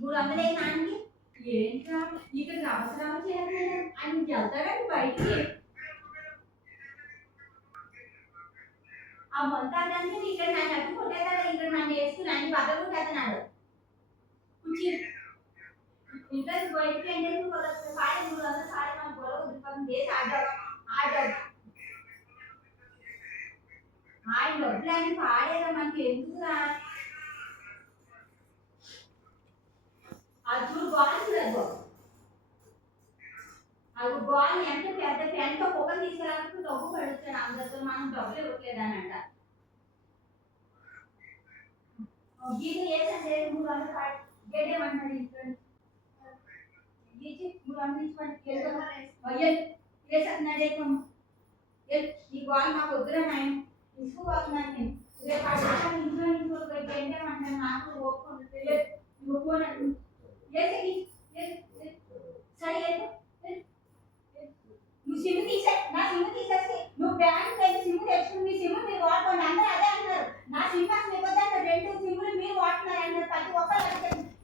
300 నాన్నకి ఏంట్రా ఇక్కడ అవసరం చేయాలి ఆయన వెళ్తాడండి బయటికి ఆ మొత్తాన్ని ఇక్కడ నన్ను అడ్డు కొట్టేదాడు ఇక్కడ నన్ను వేసుకుని అన్ని పక్కకు కొట్టేస్తున్నాడు కుర్చీ ఇంట్లో బయటికి ఎండేసి సాడే 300 సాడే మన గొడవ ఉద్రిపం చేసి ఆడాడు ఆయన డబ్బులన్నీ పాడేదా మనకి ఎందుకురా అది చూడు బాగుంది అది బాల్ ఎంత పెద్ద పెన్తో కుక్క తీసుకెళ్ళాలంటే డబ్బు పడుతుంది అందరితో మనం డబ్బులు ఇవ్వట్లేదని అంట గీత వేసంటే 300 గడ్డేమంటాడు గీచి 300 వేసేస్తున్నాడే ఈ బాల్ మాకు వద్దురా నాయన తీసుకోవాలన్నాను నేను రేపు ఆ ఇంట్లో గడ్డేమంటాను నాకు ఒప్పుకోనండి సరే నువ్వు సిమ్ తీసే నా సిమ్ తీసేసి నువ్వు బ్యాంక్ వెళ్ళి సిమ్ తెచ్చుకుని మీ సిమ్ మీరు వాడుకోండి అందరూ అదే అంటారు నా సిమ్ అసలు ఇవ్వద్దంటే 2 సిమ్లు మీరు వాడుతున్నారు అంటారు ప్రతి ఒక్కరు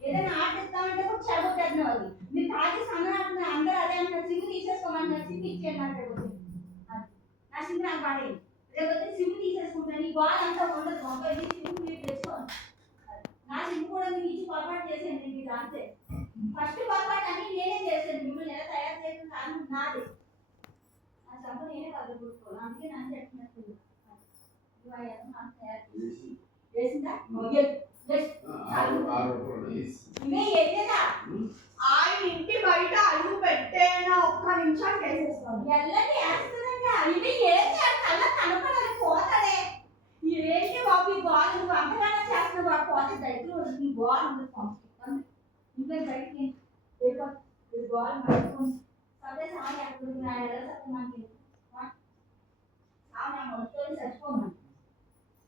ఏదైనా ఆర్డర్ ఇస్తామంటే కూడా చెడగొట్టేస్తున్నావు అది మీరు తాగి సన్న ఆడుతున్నారు అందరూ అదే అంటారు సిమ్ తీసేసుకోమంటారు సిమ్ ఇచ్చేయండి అంటారు నా సిమ్ నాకు పడేది రేపు సిమ్ తీసేసుకుంటాను ఈ బాల్ అంతా ఉండదు ఒక సిమ్ మీరు తెచ్చుకోండి నా సిమ్ కూడా మీరు ఇచ్చి పొరపాటు చేసేయండి మీరు అంతే ఫస్ట్ పొరపాటు అన్ని నేనే చేశాను మిమ్మల్ని ఎలా తయారు చేసిన కారణం నాది ఆ సంపద నేనే కలుపుకోవాలి అందుకే నన్ను చెప్పినట్టు చేసిందా ఇవే ఏదైనా ఆయన ఇంటి బయట అడుగు పెట్టేనా ఒక్క నిమిషం వేసేసుకోండి ఎల్లటి వేస్తుందండి ఇవి ఏది కళ్ళ కనపడాలి పోతాడే ఏంటి బాబు ఈ బాల్ నువ్వు అంతగానే చేస్తున్న వాడు పోతే దగ్గర ఈ బాల్ ఉంది ఇంకా బయటికి బాల్ పడుతుంది అదే సాయి అక్కడ ఎలా చెప్పమంటే మొత్తం చచ్చిపోమని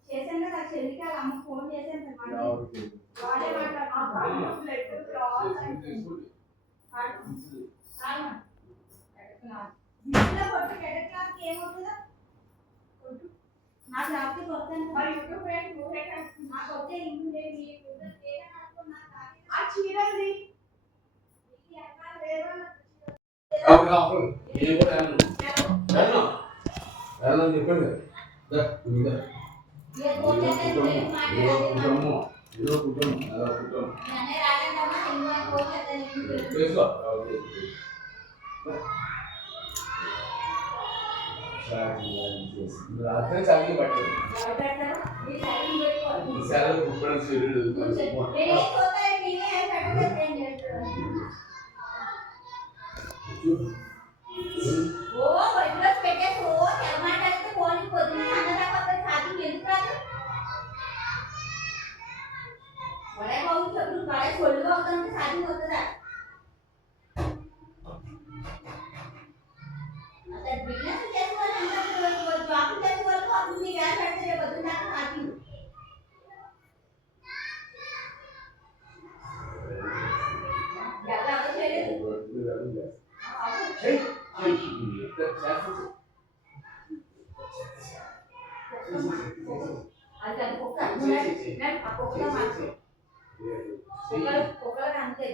చేశాను కదా చెల్లికి వాళ్ళ అమ్మ ఫోన్ చేశాను వాడే మాట్లాడు ఏమవుతుందా నాకు రాత్రికి వస్తాను నాకు వచ్చే ఇంటి ఆ చీరది చెప్పండి రాత్రి చదివి పట్టదు ఈసారి కుప్పడం సూర్యుడు అంతే